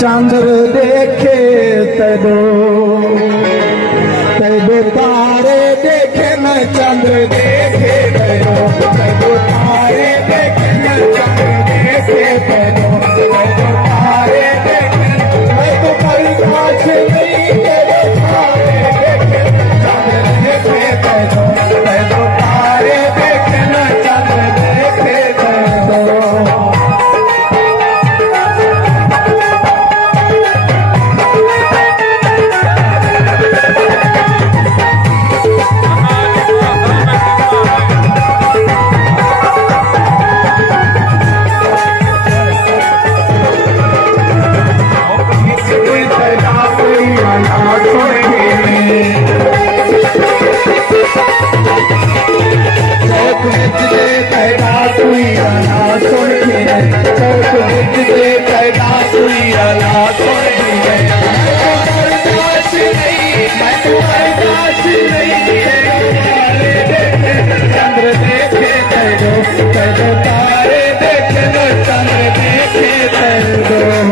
चंद्र देखे तदो तदो तारे देखे न चंद्र देखे तदो तदो तारे देखे न चंद्र देखे तदो तदो तारे देखे तदो परिभाष नहीं तेरे तारे देखे चंद्र देखे तदो तदो तारे देखे न चंद्र देखे तदो चंद्र देखे तदो तारे देखे न चंद्र देखे तदो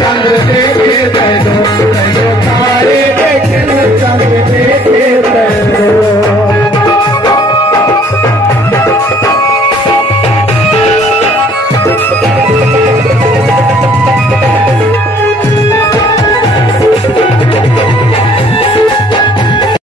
चंद्र देखे तदो